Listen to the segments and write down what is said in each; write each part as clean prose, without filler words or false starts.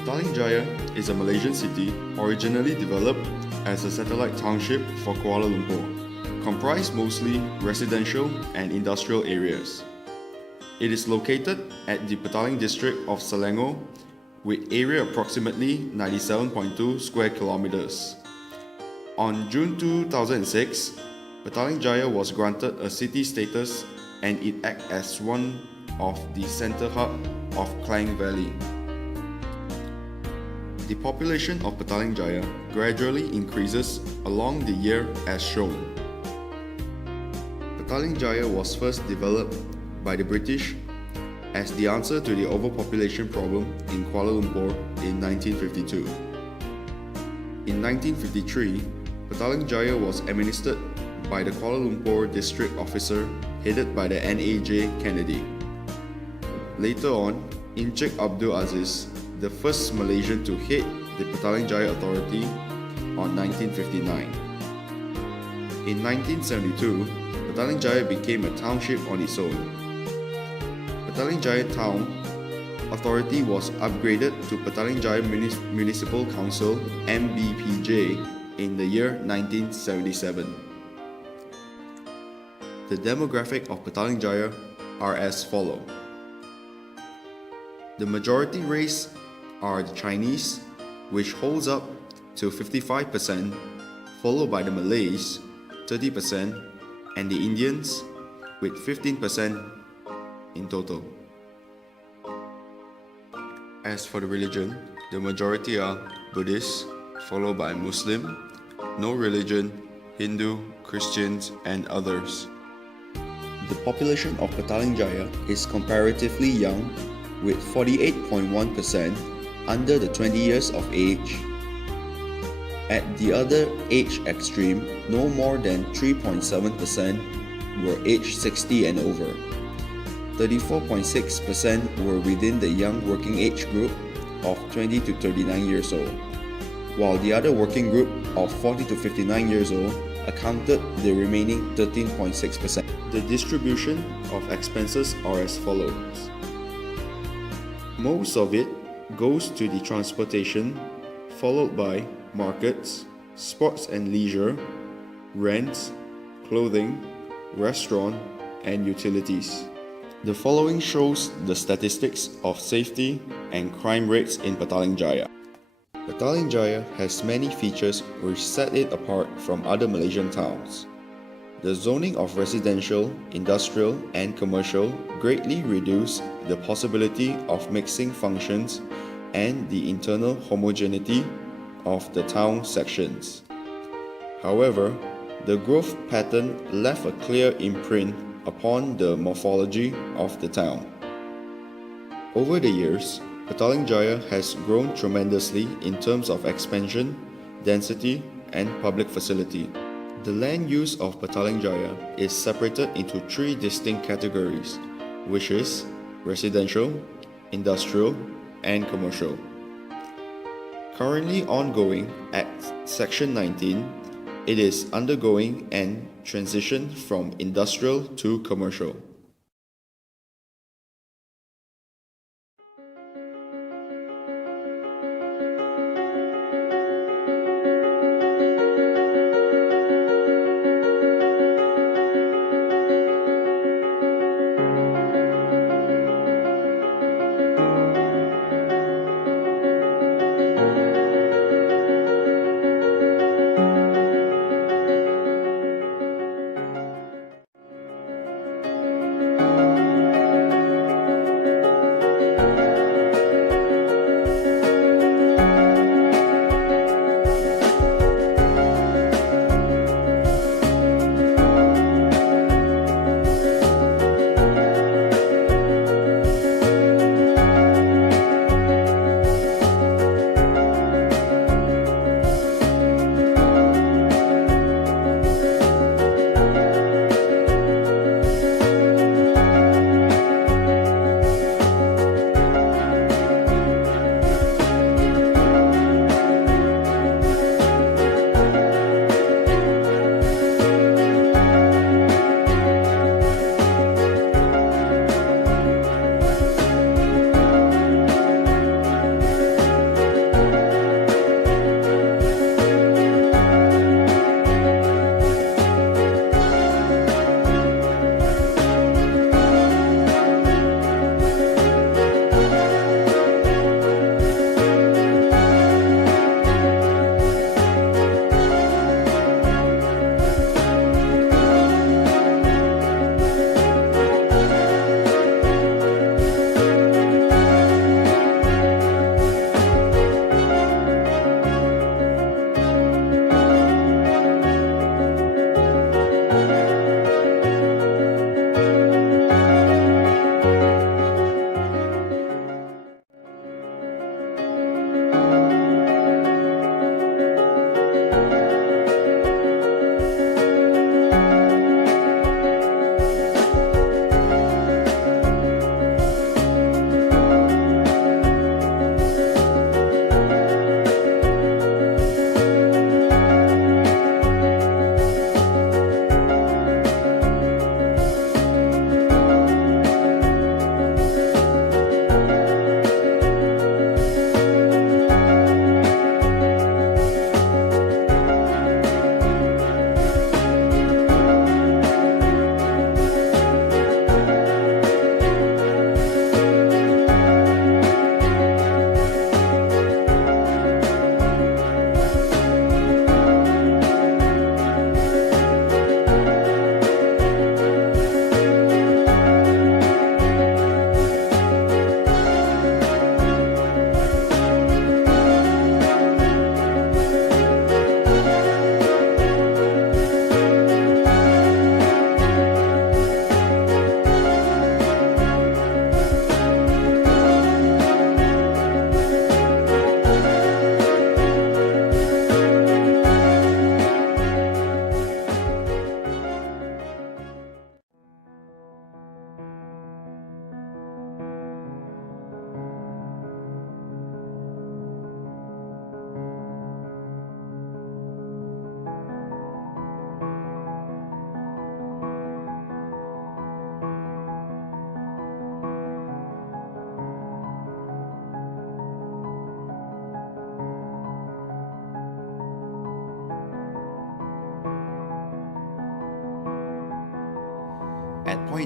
Petaling Jaya is a Malaysian city originally developed as a satellite township for Kuala Lumpur, comprised mostly residential and industrial areas. It is located at the Petaling district of Selangor with area approximately 97.2 square kilometers. On June 2006, Petaling Jaya was granted a city status and it acts as one of the center hub of Klang Valley. The population of Petaling Jaya gradually increases along the year as shown. Petaling Jaya was first developed by the British as the answer to the overpopulation problem in Kuala Lumpur in 1952. In 1953, Petaling Jaya was administered by the Kuala Lumpur District Officer headed by the NAJ Kennedy. Later on, Encik Abdul Aziz, the first Malaysian to head the Petaling Jaya Authority on 1959. In 1972, Petaling Jaya became a township on its own. Petaling Jaya Town Authority was upgraded to Petaling Jaya Municipal Council MBPJ in the year 1977. The demographic of Petaling Jaya are as follows. The majority race are the Chinese, which holds up to 55%, followed by the Malays, 30%, and the Indians, with 15% in total. As for the religion, the majority are Buddhists, followed by Muslim, no religion, Hindu, Christians, and others. The population of Petaling Jaya is comparatively young, with 48.1% under the 20 years of age. At the other age extreme, no more than 3.7% were aged 60 and over. 34.6% were within the young working age group of 20 to 39 years old, while the other working group of 40 to 59 years old accounted the remaining 13.6%. The distribution of expenses are as follows. Most of it goes to the transportation, followed by markets, sports and leisure, rents, clothing, restaurant, and utilities. The following shows the statistics of safety and crime rates in Petaling Jaya. Petaling Jaya has many features which set it apart from other Malaysian towns. The zoning of residential, industrial, and commercial greatly reduce the possibility of mixing functions and the internal homogeneity of the town sections. However, the growth pattern left a clear imprint upon the morphology of the town. Over the years, Petaling Jaya has grown tremendously in terms of expansion, density, and public facility. The land use of Petaling Jaya is separated into three distinct categories, which is residential, industrial, and commercial. Currently ongoing at Section 19, it is undergoing an transition from industrial to commercial.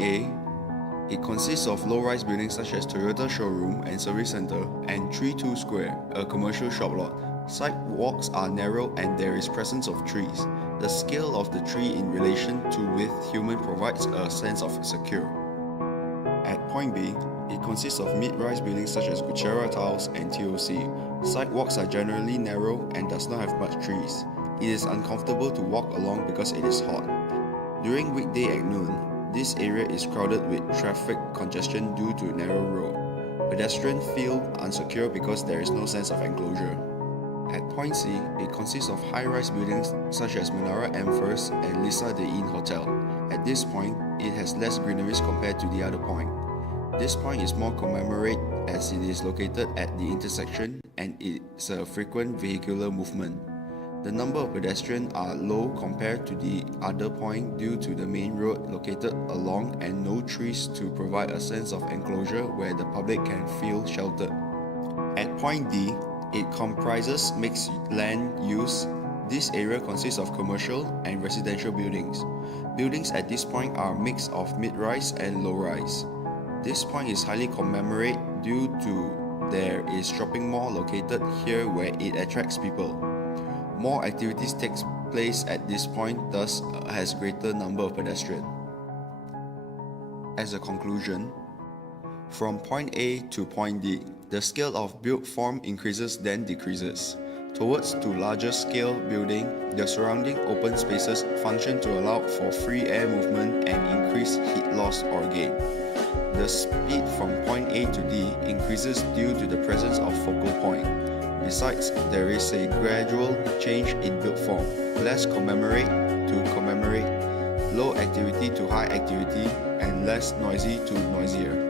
Point A, it consists of low-rise buildings such as Toyota Showroom and Service Centre and 32 Square, a commercial shop lot. Sidewalks are narrow and there is presence of trees. The scale of the tree in relation to with human provides a sense of secure. At Point B, it consists of mid-rise buildings such as Kuchera Towers and TOC. Sidewalks are generally narrow and does not have much trees. It is uncomfortable to walk along because it is hot. During weekday at noon, this area is crowded with traffic congestion due to narrow road. Pedestrians feel unsecure because there is no sense of enclosure. At Point C, it consists of high-rise buildings such as Menara M First and Lisa The Inn Hotel. At this point, it has less greeneries compared to the other point. This point is more commemorate as it is located at the intersection and it's a frequent vehicular movement. The number of pedestrians are low compared to the other point due to the main road located along and no trees to provide a sense of enclosure where the public can feel sheltered. At Point D, it comprises mixed land use. This area consists of commercial and residential buildings. Buildings at this point are a mix of mid-rise and low-rise. This point is highly commemorate due to there is shopping mall located here where it attracts people. More activities takes place at this point, thus has greater number of pedestrians. As a conclusion, from Point A to Point D, the scale of built form increases then decreases. Towards to larger scale building, the surrounding open spaces function to allow for free air movement and increase heat loss or gain. The speed from Point A to D increases due to the presence of focal point. Besides, there is a gradual change in build form, less commemorate to commemorate, low activity to high activity, and less noisy to noisier.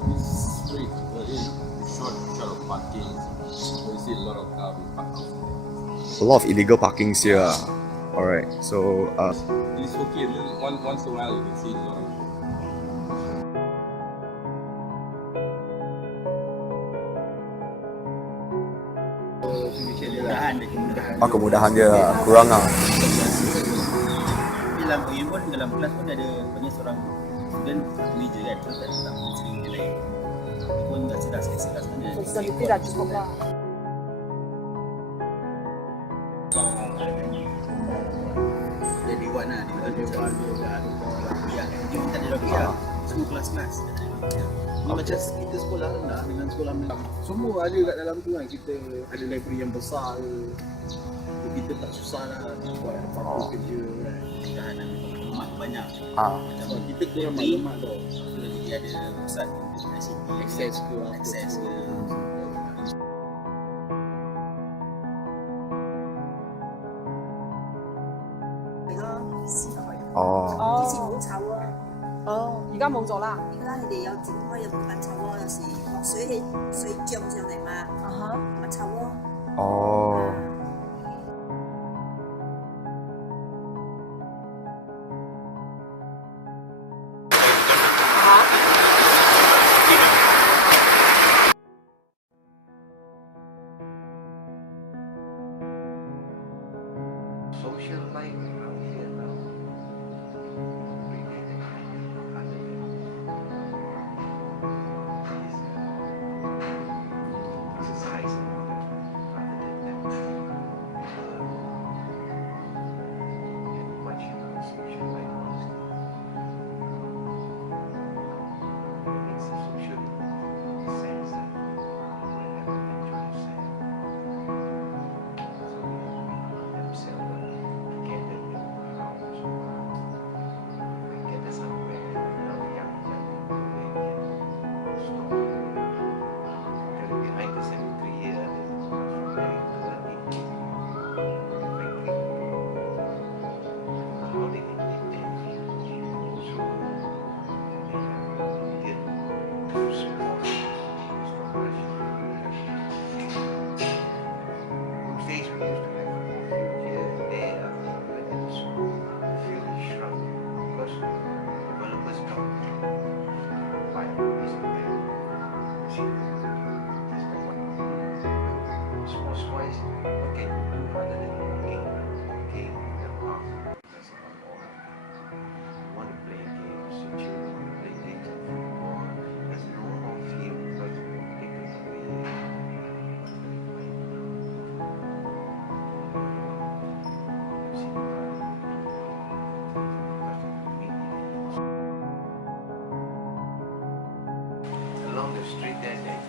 This street we're in is short of parking. So you see a lot of cars parked outside. A lot of illegal parkings here. Alright, so It's okay. Once in a while you can see a lot of. kemudahan dia kurang lah. Di dalam UN pun dalam kelas pun ada banyak seorang student satu meja kan, so tak sering meja lain. Itu pun tak sedar sekali sebenarnya. Facility dah cukup lah. Ada dewan lah, dewan dia tak ada lagi lah. Semua kelas-kelas tak ada lagi. Ni macam kita sekolah rendah dengan sekolah menengah. Semua ada kat dalam tu kan. Kita ada library yang besar ke. Kita tak susah lah buat apa-apa kerja kan. Kedahanan mak banyak. Macam kita kurang maklumat tau. Jadi ada pusat ICT, akses ke.哦，之前冇炒喎，哦，而家冇咗啦。而家佢哋有展開有冇乜炒喎？有時落水氣水漲上嚟嘛，啊哈，咪炒喎。哦。Social life out here now. Exercise rather than that. the street there, there's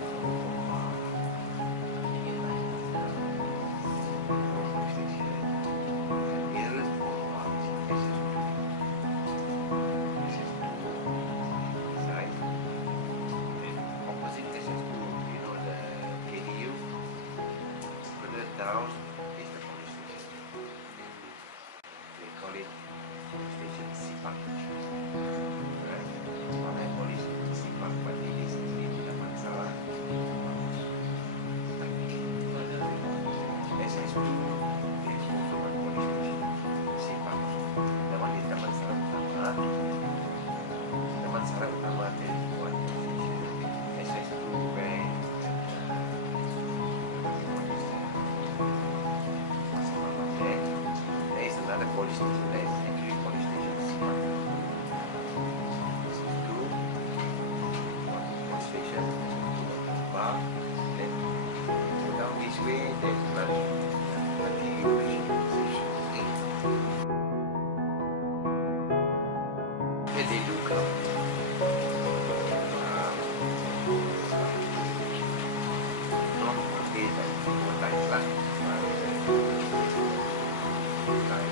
police station. Nearest SS2 side. And opposite SS2, you know the KDU. Further down is the police station. They call it police station Sipak. Right? Namanya police Sipak, but it is tidak masalah. SS2 is also one police station. Sipak. The one di Taman Sarang Utama. Taman Sarang Utama there is one police station. SS2 where there is another police station. There is actually police station Sipak. Two, one police station, bar, then go down this way, then another police station. Where they do come. Not okay, like one night lah. Like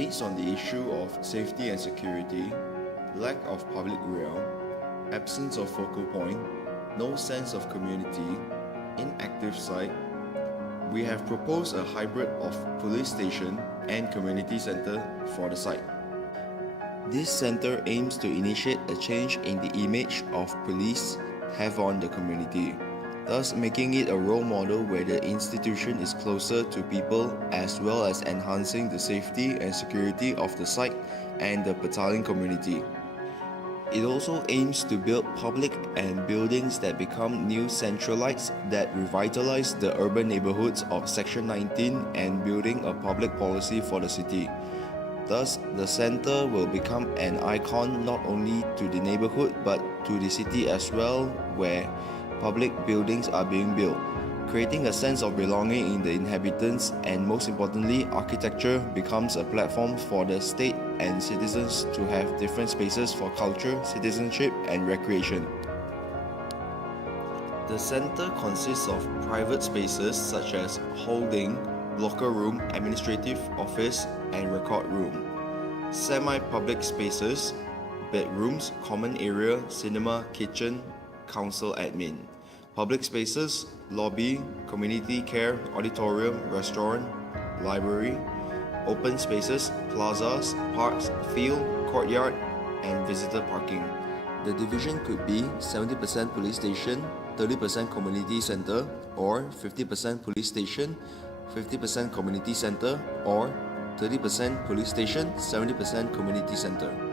Based on the issue of safety and security, lack of public realm, absence of focal point, no sense of community, inactive site, we have proposed a hybrid of police station and community center for the site. This center aims to initiate a change in the image of police have on the community, thus making it a role model where the institution is closer to people as well as enhancing the safety and security of the site and the Petaling community. It also aims to build public and buildings that become new centralites that revitalize the urban neighborhoods of Section 19 and building a public policy for the city. Thus, the center will become an icon not only to the neighborhood but to the city as well, where public buildings are being built, creating a sense of belonging in the inhabitants, and most importantly, architecture becomes a platform for the state and citizens to have different spaces for culture, citizenship, and recreation. The center consists of private spaces such as holding, locker room, administrative office, and record room, semi-public spaces, bedrooms, common area, cinema, kitchen, council admin, public spaces, lobby, community care, auditorium, restaurant, library, open spaces, plazas, parks, field, courtyard, and visitor parking. The division could be 70% police station, 30% community center, or 50% police station, 50% community center, or 30% police station, 70% community center.